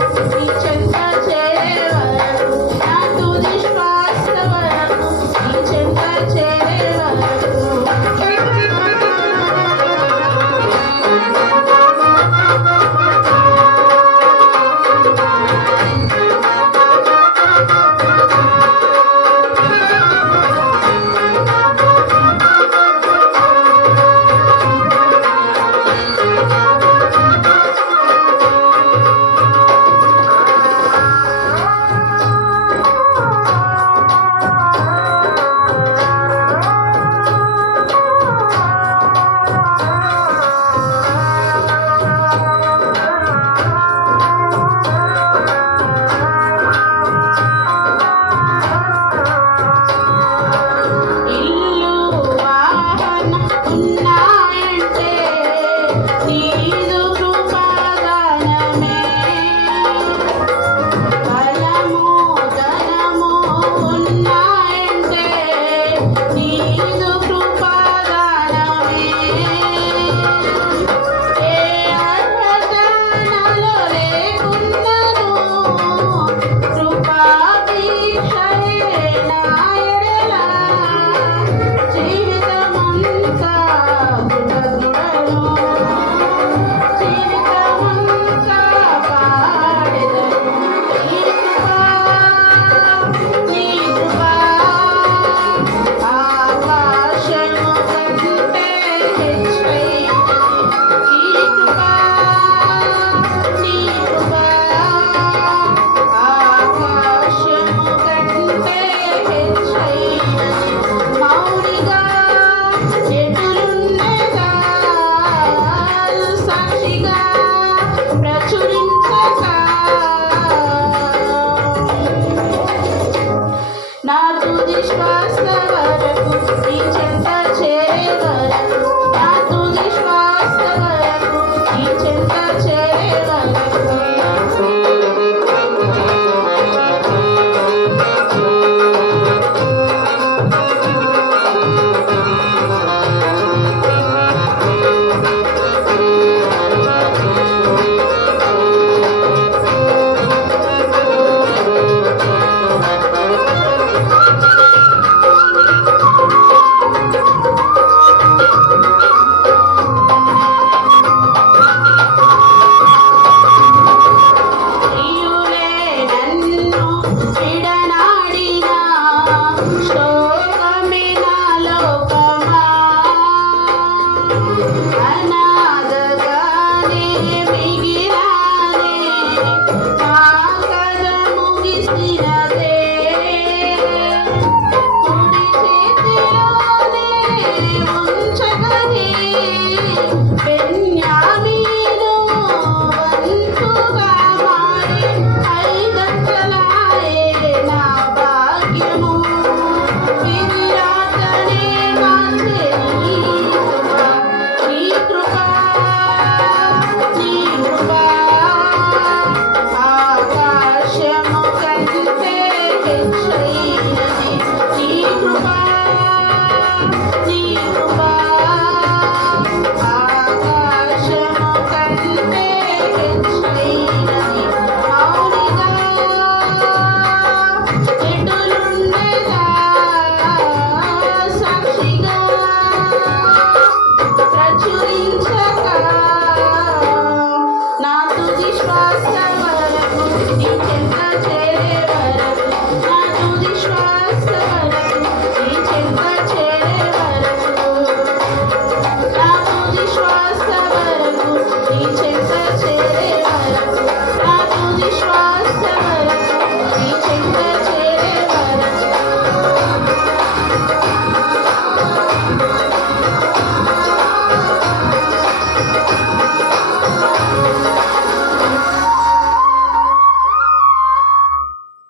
Thank you. నా తుది శ్వాస వరకు నీ చెంత